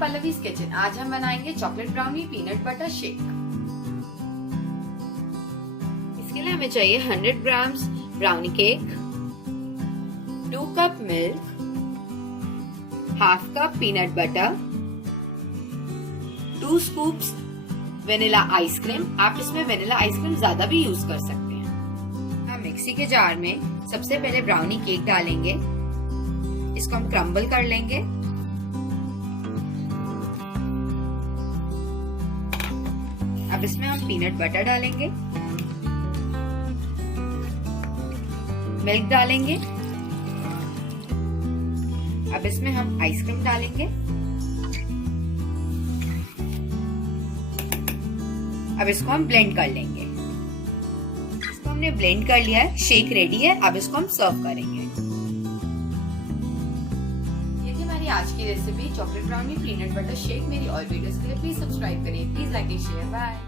Pallavi's kitchen. आज हम बनाएंगे chocolate brownie peanut butter shake. इसके लिए हमें चाहिए 100 grams brownie cake, 2 cup milk, half cup peanut butter, 2 scoops vanilla ice cream. आप इसमें वेनिला आइसक्रीम ज्यादा भी यूज कर सकते हैं। हम मिक्सी के जार में सबसे पहले ब्राउनी केक डालेंगे। इसको हम क्रम्बल कर लेंगे। अब इसमें हम पीनट बटर डालेंगे, मिल्क डालेंगे। अब इसमें हम आइसक्रीम डालेंगे। अब इसको हम ब्लेंड कर लेंगे। इसको हमने ब्लेंड कर लिया है, शेक रेडी है। अब इसको हम सर्व करेंगे। ये थी हमारी आज की recipe chocolate brownie peanut butter shake. मेरी और वीडियोस के लिए प्लीज सब्सक्राइब करिए। Please like and share. Bye.